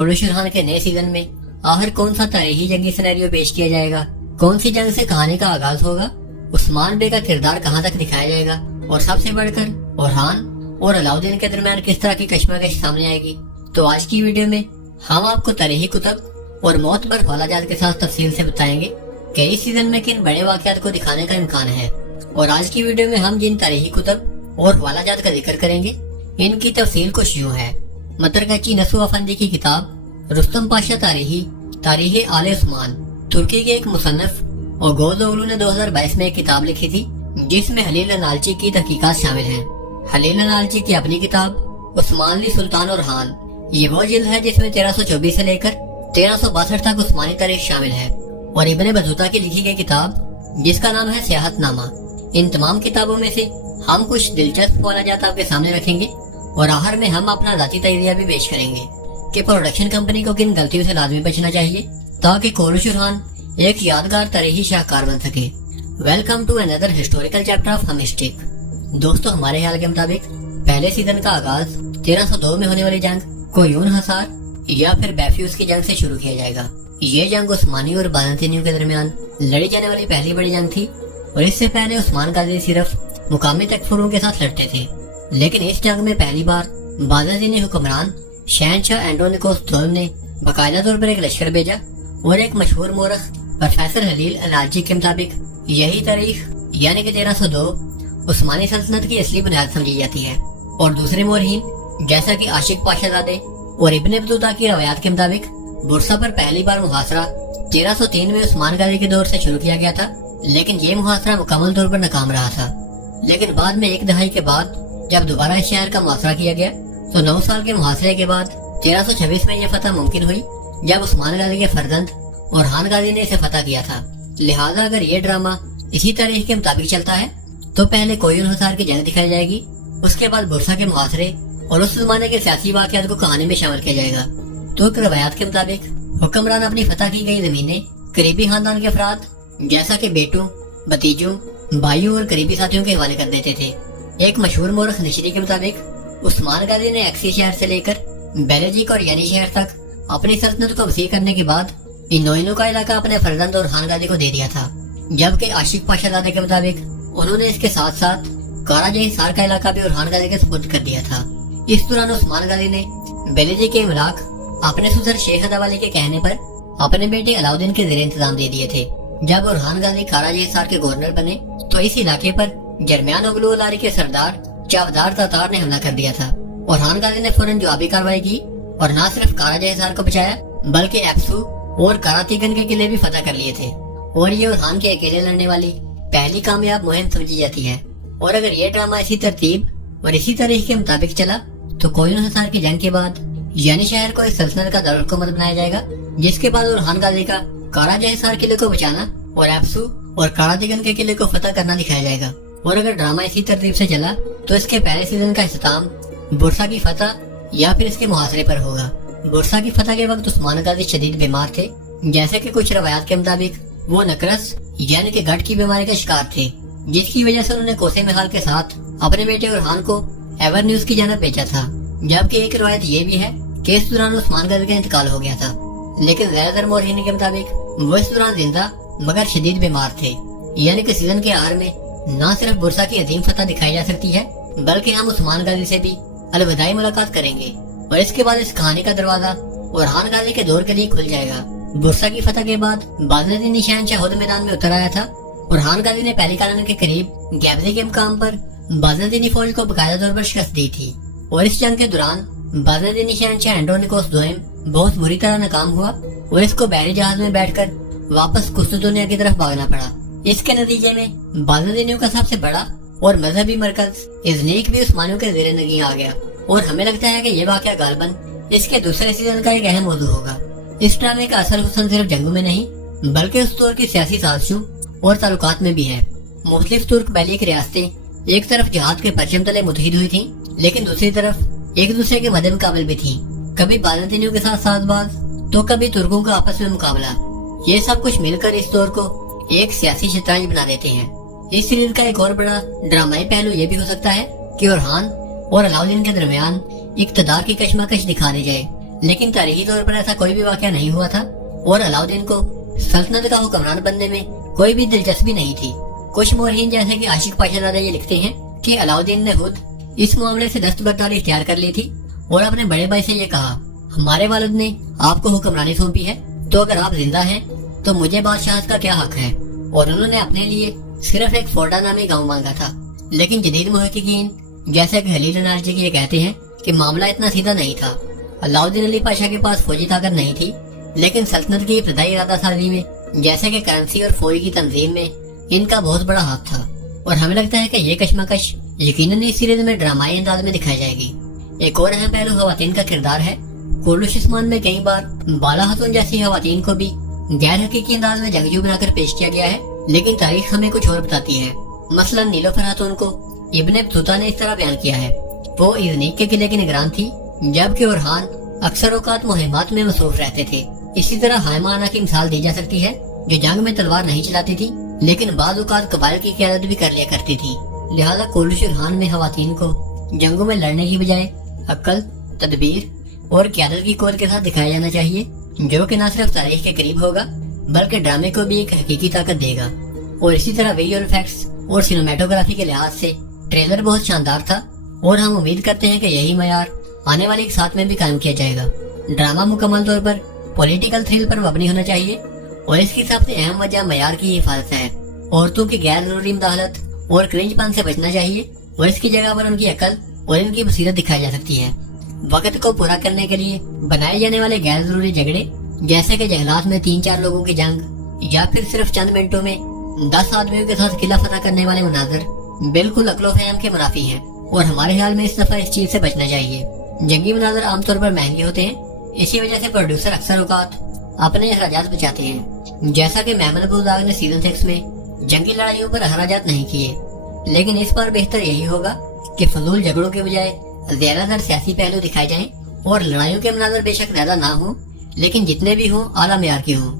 पुरुष खान के नए सीजन में आखिर कौन सा तारीखी जंगी सिनेरियो पेश किया जाएगा, कौन सी जंग से कहानी का आगाज होगा, उस्मान बे का किरदार कहां तक दिखाया जाएगा और सबसे बढ़कर ओरहान और अलाउद्दीन के दरमियान किस तरह की कशमकश सामने आएगी। तो आज की वीडियो में हम आपको तारीखी कुतब और मोतबर हवालाजात के साथ तफसील से बताएंगे कि इस सीजन में किन बड़े वाकयात को दिखाने का इम्कान है। और आज की वीडियो में हम जिन तारीखी कुतब और हवालाजात का जिक्र करेंगे इनकी तफसील कुछ यूं है। मतरकची नसू अफंदी की किताब रुस्तम पाशा तारीखी आले उस्मान, तुर्की के एक मुसन्निफ और गोज़ोगलू ने 2022 में एक किताब लिखी थी जिसमें हलील अनालची की तहकीकात शामिल हैं। हलील अनालची की अपनी किताब उस्मानी सुल्तान और हान, ये वो जिल्द है जिसमें 1324 से लेकर 1362 तक उस्मानी तारीख शामिल है। और इब्ने बतूता की लिखी गई किताब जिसका नाम है सियाहतनामा। इन तमाम किताबों में से हम कुछ दिलचस्प हवालाजात आपके सामने रखेंगे और आखिर में हम अपना ज़ाती तजरिया भी पेश करेंगे कि प्रोडक्शन कंपनी को किन गलतियों से लाजमी बचना चाहिए ताकि कोलुश खान एक यादगार तारीखी शाहकार बन सके। Welcome to another historical chapter of हमिस्टिक। दोस्तों, हमारे ख्याल के मुताबिक पहले सीजन का आगाज 1302 में होने वाली जंग कोयून हसार या फिर बैफ्यूज की जंग से शुरू किया जाएगा। ये जंग उस्मानी और बाज़ंतीनियों के दरमियान लड़ी जाने वाली पहली बड़ी जंग थी और इससे पहले उस्मान गाजी सिर्फ मुकामी तकफुरों के साथ लड़ते थे, लेकिन इस जंग में पहली बार बाज़ंतीनी हुक्मरान शहनशाह एंड्रोनिकोस II ने बाकायदा तौर पर एक लश्कर भेजा और एक मशहूर मोरख प्रोफेसर हलील अनालची के मुताबिक यही तारीख यानी कि 1302 उस्मानी सल्तनत की असली बुनियाद समझी जाती है। और दूसरे मोरहीन जैसा कि आशिक पाशाजादे और इब्ने बतूता की रवायात के मुताबिक बुरसा पर पहली बार मुहासरा 1303 में उस्मान गाजी के दौर से शुरू किया गया था, लेकिन ये मुहासरा मुकम्मल तौर पर नाकाम रहा था। लेकिन बाद में एक दहाई के बाद जब दोबारा इस शहर का मुहासरा किया गया तो 9 साल के मुहासरे के बाद 1326 में यह फतह मुमकिन हुई जब उस्मान गाजी के फर्जंद ओरहान गाजी ने इसे फतह किया था। लिहाजा अगर ये ड्रामा इसी तारीख के मुताबिक चलता है तो पहले कोयून हसार की जंग दिखाई जाएगी, उसके बाद बुरसा के मुहासरे और उस जमाने के सियासी वाकयात को कहानी में शामिल किया जाएगा। तो रवायात के मुताबिक हुक्मरान अपनी फतह की गई जमीनें करीबी खानदान के अफराद जैसा कि बेटों, भतीजों, भाइयों और करीबी साथियों के हवाले कर देते थे। एक मशहूर मोरख नशरी के मुताबिक उस्मान गाजी ने एक्सी शहर से लेकर बेलेजिक और यानी शहर तक अपनी सल्तनत को वसी करने के बाद इनोइनो का इलाका अपने फर्जंद और खान गाजी को दे दिया था, जबकि आशिक पाशाजादे के मुताबिक उन्होंने इसके साथ साथ काराजही सार का इलाका भी ओरहान गाजी के सुपुर्द कर दिया था। इस दौरान उस्मान गाजी ने बेलेजिक के इमलाक अपने सुसर शेख अदावाली के कहने पर अपने बेटे अलाउद्दीन के ज़ेरे इंतजाम दे दिए थे। जब ओरहान गाजी काराजही सार के गवर्नर बने तो इस इलाके पर जरमियान उगलू लारी के सरदार चावदार तातार ने हमला कर दिया था। ओरहान गाजी ने फौरन जवाबी कार्रवाई की और न सिर्फ काराजही सार को बचाया बल्कि एप्सू और करातीगन के किले भी फतह कर लिए थे। और ये ओरहान के अकेले लड़ने वाली पहली कामयाब मुहिम समझी जाती है। और अगर ये ड्रामा इसी तरतीब और इसी तारीख के मुताबिक चला तो कोयून हसार की जंग के बाद यानी शहर को एक सल्तनत का दारुलहुकूमत बनाया जाएगा, जिसके बाद ओरहान गाजी का काराजही सार किले को बचाना और एप्सू और करातीगन के किले को फतह करना दिखाया जाएगा। और अगर ड्रामा इसी तरतीब से चला तो इसके पहले सीजन का इख्तिताम बुरसा की फतह या फिर इसके मुहासरे पर होगा। बुरसा की फतह के वक्त उस्मान गाजी शदीद बीमार थे, जैसे कि कुछ रवायात के मुताबिक वो नकरस यानी कि गट की बीमारी का शिकार थे, जिसकी वजह से उन्होंने कोसे मिहाल के साथ अपने बेटे ओरहान को एवर न्यूज की जानब भेजा था। जबकि एक रवायत ये भी है कि इस दौरान उस्मान गाजी का इंतकाल हो गया था, लेकिन ज्यादातर मोरहीन के मुताबिक वो इस दौरान जिंदा मगर शदीद बीमार थे। यानी कि सीजन के आखिर में न सिर्फ बुरसा की अजीम फतह दिखाई जा सकती है बल्कि हम उस्मान गाजी से भी अलविदाई मुलाकात करेंगे और इसके बाद इस कहानी का दरवाजा ओरहान गाजी के दौर के लिए खुल जाएगा। बुरसा की फतह के बाद बाज़ंतीनी शहनशाह खुद मैदान में उतर आया था। ओरहान गाजी ने पहली कानून के करीब गैबजी के मुकाम पर बाज़ंतीनी फौज को बकायदा तौर पर शिकस्त दी थी। और इस जंग के दौरान बाज़ंतीनी शहनशाह एंड्रोनिकोस II बहुत बुरी तरह नाकाम हुआ और इसको बहरी जहाज में बैठकर वापस कुस्तुंतनिया की तरफ भागना पड़ा। इसके नतीजे में बाज़ंतीनियों का सबसे बड़ा और मजहबी मरकज इज़नीक भी उस्मानियों के ज़ेरे नगीं आ गया। और हमें लगता है कि यह वाक़या गालिबन इसके दूसरे सीजन का एक अहम मौजू होगा। इस ड्रामे का असर हुस्न सिर्फ जंगों में नहीं बल्कि उस दौर की सियासी साजिशों और ताल्लुकात में भी है। मुख्तलिफ तुर्क बैलिक रियासतें एक तरफ जिहाद के परचम तले मुत्तहिद हुई थी, लेकिन दूसरी तरफ एक दूसरे के मदद मुकाबले भी थी। कभी बाज़ंतीनियों के साथ साजबाज तो कभी तुर्कों का आपस में मुकाबला। ये सब कुछ मिलकर इस दौर को एक सियासी शतरंज बना देते हैं। इस सीरीज का एक और बड़ा ड्रामाई पहलू ये भी हो सकता है कि ओरहान और अलाउद्दीन के दरमियान इक्तदार की कशमकश दिखा दी जाए, लेकिन तारीखी तौर पर ऐसा कोई भी वाकया नहीं हुआ था और अलाउद्दीन को सल्तनत का हुक्मरान बनने में कोई भी दिलचस्पी नहीं थी। कुछ मोरहीन जैसे कि आशिक पाशाज़ादा ये लिखते हैं कि अलाउद्दीन ने खुद इस मामले से दस्तबरदारी इख्तियार कर ली थी और अपने बड़े भाई से ये कहा, हमारे वालिद ने आपको हुक्मरानी सौंपी है, तो अगर आप जिंदा हैं तो मुझे बादशाहत का क्या हक है। और उन्होंने अपने लिए सिर्फ एक फोर्डा नामी गाँव मांगा था। लेकिन जदीद मुहक्किकीन जैसे कि खलील नार्जी ये कहते हैं कि मामला इतना सीधा नहीं था। अलाउद्दीन अली पाशा के पास फौजी ताकत नहीं थी, लेकिन सल्तनत की इब्तदाई इरादा साजी में जैसे कि करेंसी और फौज की तंजीम में इनका बहुत बड़ा हाथ था। और हमें लगता है कि ये कशमकश यकीनन इस सीरीज में ड्रामाई अंदाज में दिखाई जाएगी। एक और अहम पहलू खवातीन का किरदार है। कुर्दिश उस्मान में कई बार बाला हतून जैसी खवातीन को भी गैर हकीकी अंदाज में जंगजू बनाकर पेश किया गया है, लेकिन तारीख हमें कुछ और बताती है। मसलन नीलोफर खातून को इब्ने बतूता ने इस तरह बयान किया है, वो इज़नीक के किले की निगरान थी, जबकि ओरहान अक्सर औकात मुहिमात में मसरूफ रहते थे। इसी तरह हायमाना की मिसाल दी जा सकती है, जो जंग में तलवार नहीं चलाती थी, लेकिन बाज़ औकात कबाइल की क़यादत भी कर लिया करती थी। लिहाजा कुर्दिश ओरहान में खवातीन को जंगों में लड़ने की बजाय अक्ल, तदबीर और क़यादत की कौत के साथ दिखाया जाना चाहिए, जो कि न सिर्फ तारीख के करीब होगा बल्कि ड्रामे को भी एक हकीकी ताकत देगा। और इसी तरह विजुअल इफेक्ट्स और सिनेमेटोग्राफी के लिहाज से ट्रेलर बहुत शानदार था और हम उम्मीद करते हैं कि यही मयार आने वाले एक साथ में भी कायम किया जाएगा। ड्रामा मुकम्मल तौर पर पॉलिटिकल थ्रिल पर मबनी होना चाहिए और इसकी सबसे अहम वजह मयार की हिफाजत है। औरतों की गैर जरूरी मुदाखलत और क्रिंजपन से बचना चाहिए और इसकी जगह पर उनकी अकल और इनकी बसीरत दिखाई जा सकती है। वक्त को पूरा करने के लिए बनाए जाने वाले गैर जरूरी झगड़े जैसे कि जंगलात में 3-4 लोगों की जंग या फिर सिर्फ चंद मिनटों में 10 आदमियों के साथ किला फतह करने वाले मुनाजर बिल्कुल अक्लो फहम के मुनाफी हैं और हमारे ख्याल में इस दफा इस चीज से बचना चाहिए। जंगी मुनाजर आमतौर पर महंगे होते हैं, इसी वजह से प्रोड्यूसर अक्सर औकात अपने अखराजात बचाते हैं। जैसा कि मेमन बुज़दाग ने सीजन 6 में जंगी लड़ाइयों पर अखराजात नहीं किए, लेकिन इस बार बेहतर यही होगा कि फजूल झगड़ों के बजाय ज्यादातर सियासी पहलू दिखाए जाएं और लड़ाइयों के मनाजर बेशक ज्यादा ना हो, लेकिन जितने भी हों आला मेयार के हों।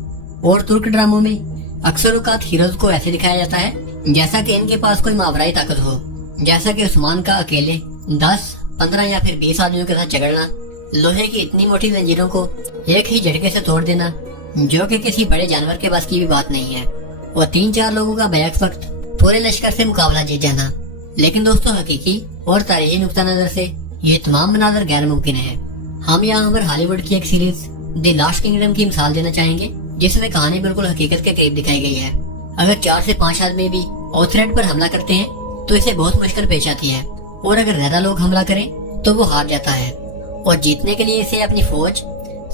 और तुर्क ड्रामों में अक्सर औकात हीरोज को ऐसे दिखाया जाता है जैसा कि इनके पास कोई मावराई ताकत हो, जैसा कि उस्मान का अकेले 10, 15 या फिर 20 आदमियों के साथ झगड़ना, लोहे की इतनी मोटी जंजीरों को एक ही झटके से तोड़ देना, जो कि किसी बड़े जानवर के बस की भी बात नहीं है, और 3-4 लोगों का बैक वक्त पूरे लश्कर से मुकाबला जीत जाना। लेकिन दोस्तों, हकीकी और तारीखी नुक्ता नजर से ये तमाम मनाजर गैर मुमकिन है। हम यहाँ पर हॉलीवुड की एक सीरीज द लास्ट किंगडम की मिसाल देना चाहेंगे, जिसमें कहानी बिल्कुल हकीकत के करीब दिखाई गई है। अगर 4 से 5 आदमी भी ऑथरेट पर हमला करते हैं तो इसे बहुत मुश्किल पेश आती है, और अगर ज्यादा लोग हमला करें तो वो हार जाता है, और जीतने के लिए इसे अपनी फौज,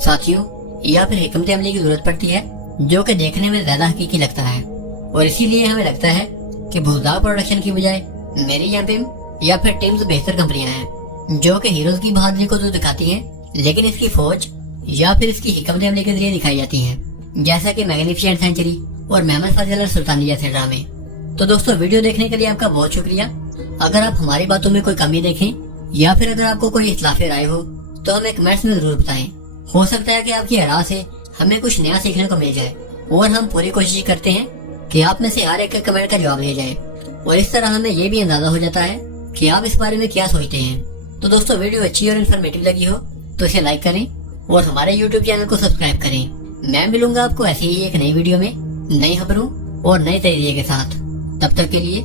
साथियों या फिर हिकमत अमली की जरूरत पड़ती है, जो कि देखने में ज्यादा हकीकी लगता है। और इसीलिए हमें लगता है कि बुज़दाग प्रोडक्शन की बजाय मेरी एम्पिम या फिर टीम्स बेहतर कंपनियां हैं, जो कि हीरोज की बहादुरी को तो दिखाती हैं, लेकिन इसकी फौज या फिर इसकी हिकमत अमली के जरिए दिखाई जाती हैं, जैसा कि मैग्निफिसेंट सेंचुरी और मेहमद फजल सुल्तानी जैसे ड्रामे। तो दोस्तों, वीडियो देखने के लिए आपका बहुत शुक्रिया। अगर आप हमारी बातों में कोई कमी देखें या फिर अगर आपको कोई इख्तिलाफ राय हो तो हमें कमेंट्स में जरूर बताएं। हो सकता है कि आपकी आरा से हमें कुछ नया सीखने को मिल जाए, और हम पूरी कोशिश करते हैं कि आप में से हर एक कमेंट का जवाब लिया जाए, और इस तरह हमें ये भी अंदाजा हो जाता है कि आप इस बारे में क्या सोचते हैं। तो दोस्तों, वीडियो अच्छी और इन्फॉर्मेटिव लगी हो तो इसे लाइक करें और हमारे YouTube चैनल को सब्सक्राइब करें। मैं मिलूंगा आपको ऐसे ही एक नई वीडियो में नई खबरों और नए तरीके के साथ। तब तक के लिए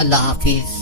अल्लाह हाफिज।